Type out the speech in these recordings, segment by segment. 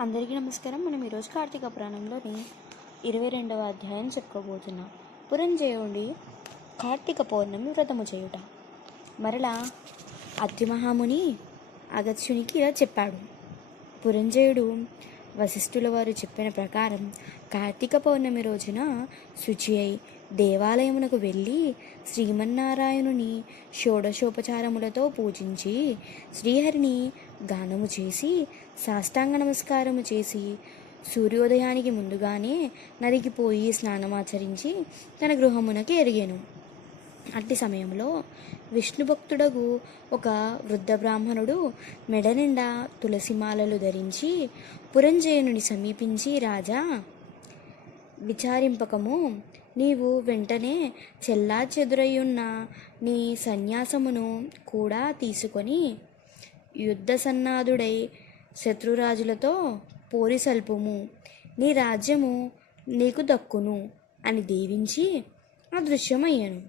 అందరికీ నమస్కారం. మనం ఈరోజు కార్తీక పురాణంలోని 22వ అధ్యాయం చెప్పుకోబోతున్నాం. పురంజయుడి కార్తీక పౌర్ణమి వ్రతము చేయుట. మరలా అత్రిమహాముని అగత్యునికి ఇలా చెప్పాడు. పురంజయుడు వశిష్ఠుల వారు చెప్పిన ప్రకారం కార్తీక పౌర్ణమి రోజున శుచి అయి దేవాలయమునకు వెళ్ళి శ్రీమన్నారాయణుని షోడశోపచారములతో పూజించి శ్రీహరిని గానము చేసి సాష్టాంగ నమస్కారము చేసి సూర్యోదయానికి ముందుగానే నదికి పోయి స్నానమాచరించి తన గృహమునకు ఎరిగెను. అట్టి సమయంలో విష్ణుభక్తుడగు ఒక వృద్ధ బ్రాహ్మణుడు మెడ నిండా తులసిమాలలు ధరించి పురంజయుని సమీపించి, రాజా, విచారింపకము, నీవు వెంటనే చెల్లా చెదురయ్యున్న నీ సన్యాసమును కూడా తీసుకొని యుద్ధ సన్నాదుడై శత్రురాజులతో పోరి సల్పుము, నీ రాజ్యము నీకు దక్కును అని దీవించి అదృశ్యమయ్యాను.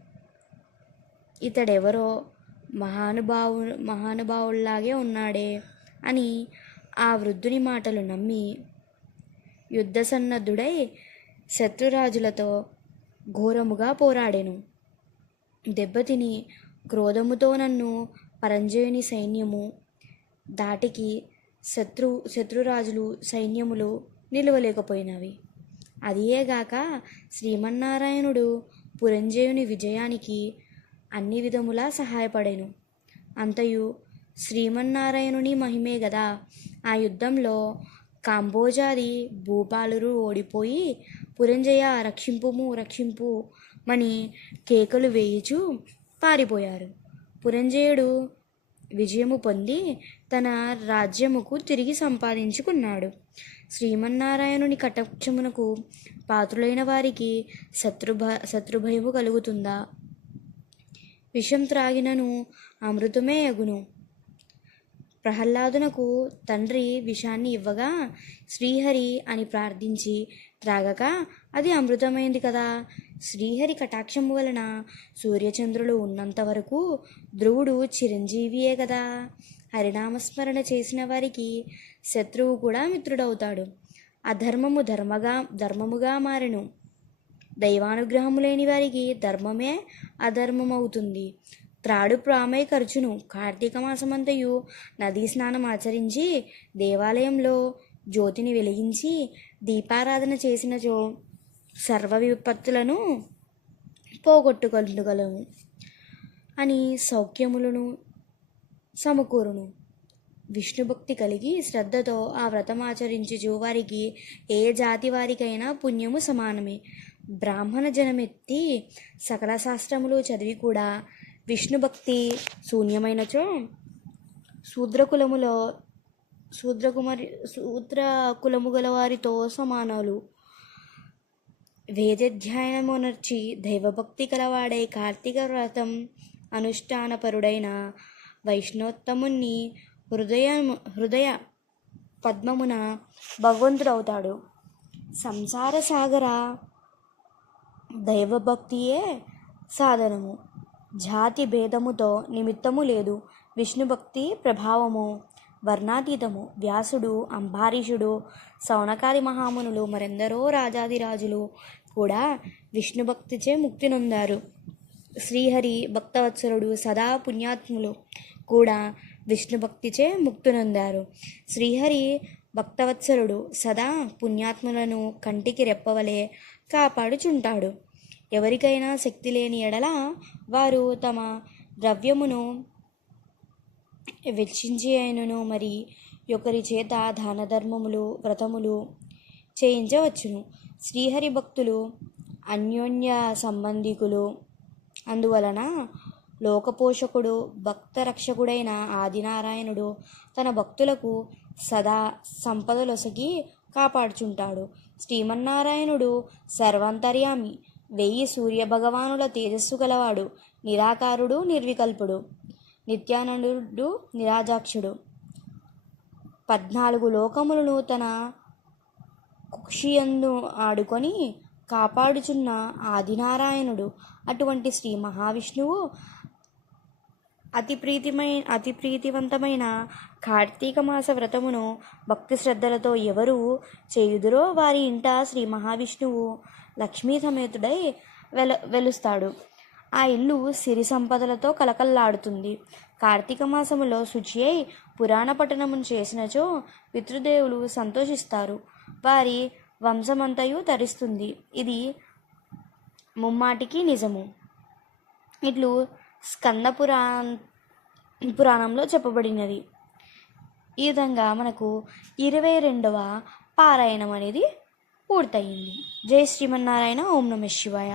ఇతడెవరో మహానుభావుల్లాగే ఉన్నాడే అని ఆ వృద్ధుని మాటలు నమ్మి యుద్ధ సన్నద్ధుడై శత్రురాజులతో ఘోరముగా పోరాడెను. దెబ్బతిని క్రోధముతో నన్ను పరంజయుని సైన్యము దాటికి శత్రురాజులు సైన్యములు నిలవలేకపోయినవి. అదియేగాక శ్రీమన్నారాయణుడు పురంజయుని విజయానికి అన్ని విధములా సహాయపడెను. అంతయు శ్రీమన్నారాయణుని మహిమే గదా. ఆ యుద్ధంలో కాంబోజాది భూపాలురు ఓడిపోయి పురంజయ రక్షింపుము రక్షింపు మని కేకలు వేయుచు పారిపోయారు. పురంజయుడు విజయము పొంది తన రాజ్యముకు తిరిగి సంపాదించుకున్నాడు. శ్రీమన్నారాయణుని కటాక్షమునకు పాత్రులైన వారికి శత్రుభయము కలుగుతుందా? విషం త్రాగినను అమృతమే అగును. ప్రహ్లాదునకు తండ్రి విషాన్ని ఇవ్వగా శ్రీహరి అని ప్రార్థించి త్రాగక అది అమృతమైంది కదా. శ్రీహరి కటాక్షము వలన సూర్యచంద్రులు ఉన్నంత వరకు ధ్రువుడు చిరంజీవియే కదా. హరినామస్మరణ చేసిన వారికి శత్రువు కూడా మిత్రుడవుతాడు. అధర్మము ధర్మముగా మారెను. దైవానుగ్రహము లేని వారికి ధర్మమే అధర్మమవుతుంది. త్రాడు ప్రామై ఖర్చును. కార్తీక మాసమంతయు నదీ స్నానం ఆచరించి దేవాలయంలో జ్యోతిని వెలిగించి దీపారాధన చేసినచో సర్వ విపత్తులను పోగొట్టుకొనగలము అని సౌఖ్యములను సమకూరును. విష్ణుభక్తి కలిగి శ్రద్ధతో ఆ వ్రతమాచరించు వారికి ఏ జాతి వారికైనా పుణ్యము సమానమే. బ్రాహ్మణ జనమెత్తి సకల శాస్త్రములు చదివి కూడా విష్ణుభక్తి శూన్యమైనచో శూద్ర కులము గల వారితో సమానులు. వేదాధ్యయనమునర్చి దైవభక్తి కలవాడై కార్తీక వ్రతం అనుష్ఠానపరుడైన వైష్ణోత్తముని హృదయ పద్మమున భగవంతుడవుతాడు. సంసార సాగర దైవభక్తియే సాధనము. జాతి భేదముతో నిమిత్తము లేదు. విష్ణుభక్తి ప్రభావము వర్ణాతీతము. వ్యాసుడు, అంబారీషుడు, సౌనకాది మహామునులు, మరెందరో రాజాదిరాజులు కూడా విష్ణుభక్తిచే ముక్తి నొందారు. శ్రీహరి భక్తవత్సలుడు సదా పుణ్యాత్ములు కూడా విష్ణుభక్తిచే ముక్తి నొందారు. శ్రీహరి భక్తవత్సలుడు సదా పుణ్యాత్ములను కంటికి రెప్పవలే కాపాడుచుంటాడు. ఎవరికైనా శక్తి లేని ఎడల వారు తమ ద్రవ్యమును వెచ్చించి అయినను మరి ఒకరి చేత దాన ధర్మములు వ్రతములు చేయించవచ్చును. శ్రీహరి భక్తులు అన్యోన్య సంబంధికులు. అందువలన లోకపోషకుడు భక్త రక్షకుడైన ఆదినారాయణుడు తన భక్తులకు సదా సంపదలొసగి కాపాడుచుంటాడు. శ్రీమన్నారాయణుడు సర్వాంతర్యామి, 1000 సూర్యభగవానుల తేజస్సు గలవాడు, నిరాకారుడు, నిర్వికల్పుడు, నిత్యానందుడు, నిరాజాక్షుడు, 14 లోకములను తన కుక్షియందు ఆడుకొని కాపాడుచున్న ఆదినారాయణుడు. అటువంటి శ్రీ మహావిష్ణువు అతి ప్రీతివంతమైన కార్తీక మాస వ్రతమును భక్తి శ్రద్ధలతో ఎవరు చేయుదురో వారి ఇంట శ్రీ మహావిష్ణువు లక్ష్మీ సమేతుడై వెలుస్తాడు. ఆ ఇల్లు సిరి సంపదలతో కలకల్లాడుతుంది. కార్తీక మాసములో శుచి అయి పురాణ పఠనమును చేసినచో పితృదేవులు సంతోషిస్తారు. వారి వంశమంతయు తరిస్తుంది. ఇది ముమ్మాటికి నిజము. ఇట్లు స్కంద పురాణంలో చెప్పబడినది. ఈ విధంగా మనకు 22వ పారాయణం అనేది పూర్తయింది. జై శ్రీమన్నారాయణ. ఓం నమః శివాయ.